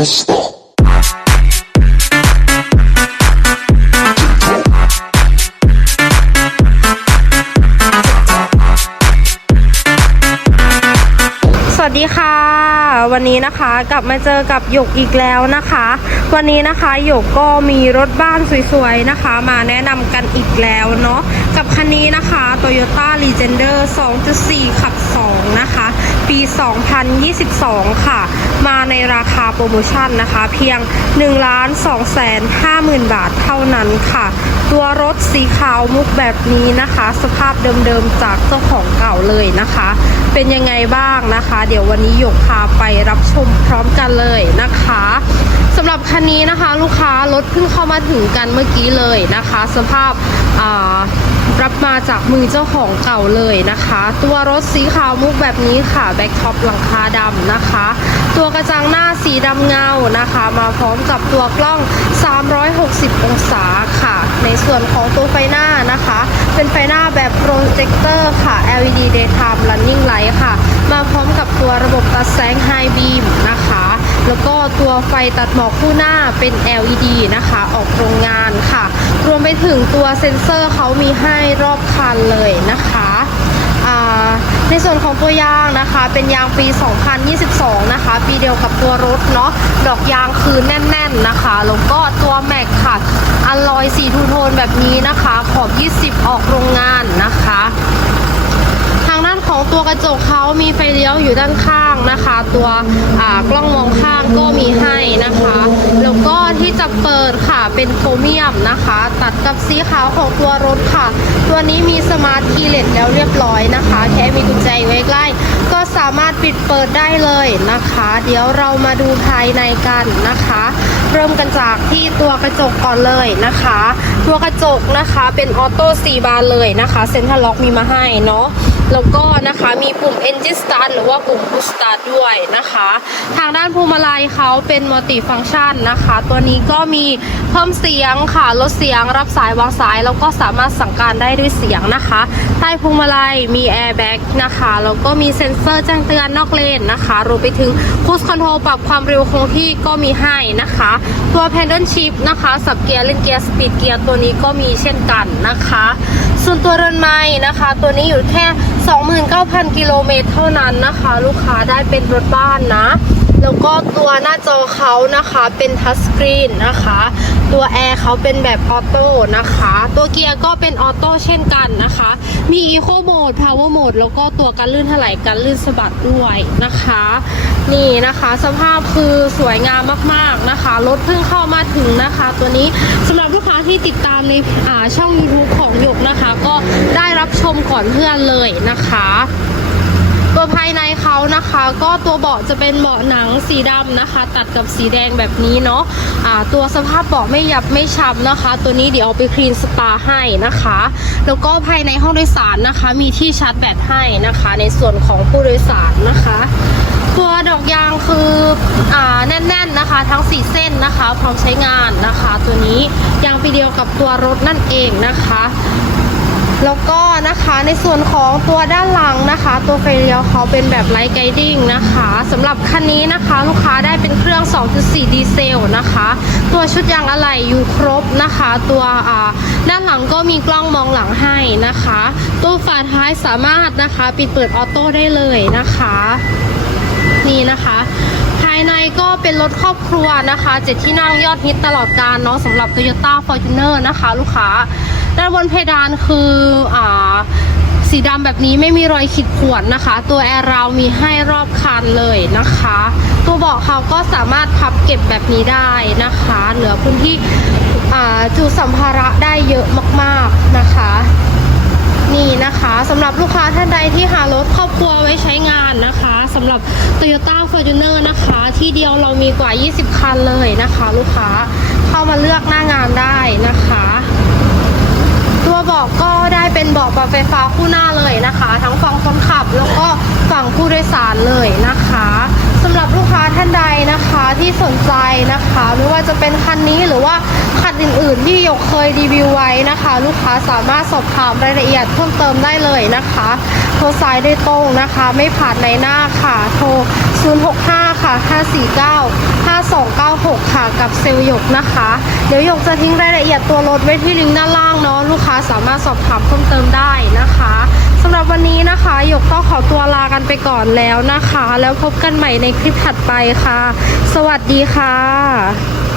Monster. สวัสดีค่ะวันนี้นะคะกลับมาเจอกับหยกอีกแล้วนะคะ วันนี้นะคะหยกก็มีรถบ้านสวยๆนะคะ มาแนะนำกันอีกแล้วเนาะกับคันนี้นะคะ Toyota Legender 2.4 ขับ 2 นะคะ ปี 2022 ค่ะ มาในราคาโปรโมชั่นนะคะ เพียง 1 2 5 0 0 0 0 บาทเท่านั้นค่ะ ตัวรถสีขาวมุกแบบนี้นะคะ สภาพเดิมๆจากเจ้าของเก่าเลยนะคะ เป็นยังไงบ้างนะคะ เดี๋ยววันนี้หยกพาไปรับชมพร้อมกันเลยนะคะ หรับคันนี้นะคะ ลูกค้ารถเพิ่งเข้ามาถึงกันเมื่อกี้เลยนะคะ สภาพรับมาจากมือเจ้าของเก่าเลยนะคะ ตัวรถสีขาวมุกแบบนี้ค่ะแบ็คท็อปหลังคาดำนะคะ ตัวกระจังหน้าสีดำเงานะคะ มาพร้อมกับตัวกล้อง 360 องศาค่ะ ในส่วนของตัวไฟหน้านะคะ เป็นไฟหน้าแบบโปรเจคเตอร์ค่ะ LED daytime running light ค่ะ มาพร้อมกับตัวระบบตัดแสง High beam นะคะ ไฟตัดหมอกคู่หน้าเป็น LED นะคะ ออกโรงงานค่ะ รวมไปถึงตัวเซ็นเซอร์เขามีให้รอบคันเลยนะคะในส่วนของตัวยางนะคะ เป็นยางปี 2022 นะคะ ปีเดียวกับตัวรถเนาะดอกยางคือแน่นๆนะคะแล้วก็ตัวแม็กค่ะอลลอยสีทูโทนแบบนี้นะคะ ขอบ 20 ออกโรงงานนะคะ ของตัวกระจกเขามีไฟเลี้ยวอยู่ด้านข้างนะคะ ตัวกล้องมองข้างก็มีให้นะคะ แล้วก็ที่จะเปิดค่ะเป็นโครเมียมนะคะ ตัดกับสีขาวของตัวรถค่ะ ตัวนี้มีสมาร์ทคีย์เลสแล้วเรียบร้อยนะคะ แค่มีกุญแจไว้ใกล้ ก็สามารถปิดเปิดได้เลยนะคะ เดี๋ยวเรามาดูภายในกันนะคะ เริ่มกันจากที่ตัวกระจกก่อนเลยนะคะ ตัวกระจกนะคะเป็นออโต้4บานเลยนะคะเซ็นทรัลล็อกมีมาให้เนาะ แล้วก็นะคะมีปุ่ม Engine Start หรือว่าปุ่ม Push Start ด้วยนะคะ ทางด้านพวงมาลัยเขาเป็นมัลติฟัง c t ชันนะคะ ตัวนี้ก็มีเพิ่มเสียงค่ะลดเสียงรับสายวางสาย แล้วก็สามารถสั่งการได้ด้วยเสียงนะคะ ใต้พวงมาลัยมี Airbag นะคะแล้วก็มีเซ็นเซอร์แจ้งเตือนนอกเลนนะคะรวมไปถึง Cruise Control ปรับความเร็วคงที่ก็มีให้นะคะ ตัว Paddle Shift นะคะสับเกียร์เล่นเกียร์สปีดเกียร์ตัวนี้ก็มีเช่นกันนะคะ ส่วนตัวเรือนไม้นะคะ ตัวนี้อยู่แค่ 29,000 กิโลเมตรเท่านั้นนะคะ ลูกค้าได้เป็นรถบ้านนะ แล้วก็ตัวหน้าจอเขานะคะเป็นทัชสกรีนนะคะ ตัวแอร์เขาเป็นแบบออโต้นะคะ ตัวเกียร์ก็เป็นออโต้เช่นกันนะคะ มี Eco Mode Power Mode แล้วก็ตัวกันลื่นถลายกันลื่นสะบัดด้วยนะคะ นี่นะคะสภาพคือสวยงามมากๆนะคะ รถเพิ่งเข้ามาถึงนะคะ ตัวนี้สำหรับลูกค้าที่ติดตามในอ่าช่อง YouTube ของหยกนะคะ ก็ได้รับชมก่อนเพื่อนเลยนะคะ ตัวภายในเขานะคะ ก็ตัวเบาะจะเป็นเบาะหนังสีดำนะคะ ตัดกับสีแดงแบบนี้เนาะะตัวสภาพเบาะไม่หยับไม่ช้ำนะคะ ตัวนี้เดี๋ยวเอาไปคลีนสปาให้นะคะ แล้วก็ภายในห้องโดยสารนะคะ มีที่ชาร์จแบตให้นะคะ ในส่วนของผู้โดยสารนะคะตัวดอกยางคืออ่าแน่น ๆนะคะ ทั้ง 4 เส้นนะคะ พร้อมใช้งานนะคะ ตัวนี้ยางปีเดียวกับตัวรถนั่นเองนะคะ แล้วก็ นะคะในส่วนของตัวด้านหลังนะคะ ตัวไฟเลี้ยวเขาเป็นแบบไลท์ไกดิ้งนะคะสำหรับคันนี้นะคะ ลูกค้าได้เป็นเครื่อง 2.4 ดีเซลนะคะ ตัวชุดยางอะไหล่อยู่ครบนะคะ ตัวด้านหลังก็มีกล้องมองหลังให้นะคะ ตัวฝาท้ายสามารถนะคะ ปิดเปิดออโต้ได้เลยนะคะ นี่นะคะภายในก็เป็นรถครอบครัวนะคะ เจ็ดที่นั่งยอดฮิตตลอดการเนาะสำหรับ Toyota Fortuner นะคะ ลูกค้า ด้านบนเพดานคืออ่าสีดำแบบนี้ไม่มีรอยขีดข่วนนะคะ ตัวแอร์เรามีให้รอบคันเลยนะคะ ตัวเบาะเขาก็สามารถพับเก็บแบบนี้ได้นะคะ เหลือพื้นที่จุสัมภาระได้เยอะมากๆนะคะ นี่นะคะสำหรับลูกค้าท่านใดที่หารถครอบครัวไว้ใช้งานนะคะสำหรับ Toyota Fortuner นะคะ ที่เดียวเรามีกว่า 20 คันเลยนะคะ ลูกค้าเข้ามาเลือกหน้างานได้นะคะ ตัวเบาะก็ได้เป็นเบาะปรับไฟฟ้าคู่หน้าเลยนะคะ ทั้งฝั่งคนขับแล้วก็ฝั่งผู้โดยสารเลยนะคะสำหรับลูกค้าท่านใดนะคะที่สนใจนะคะ ไม่ว่าจะเป็นคันนี้หรือว่าคันอื่น ๆ ที่ยกเคยรีวิวไว้นะคะ ลูกค้าสามารถสอบถามรายละเอียดเพิ่มเติมได้เลยนะคะ โทรสายโดยตรงนะคะ ไม่ผ่านในหน้าค่ะโทร 065 ค่ะ 549 5296 ค่ะ กับเซลล์หยกนะคะ เดี๋ยวหยกจะทิ้งรายละเอียดตัวรถไว้ที่ลิงก์ด้านล่างเนาะ ลูกค้าสามารถสอบถามเพิ่มเติมได้นะคะสำหรับวันนี้นะคะหยกต้องขอตัวลากันไปก่อนแล้วนะคะ แล้วพบกันใหม่ในคลิปถัดไปค่ะ สวัสดีค่ะ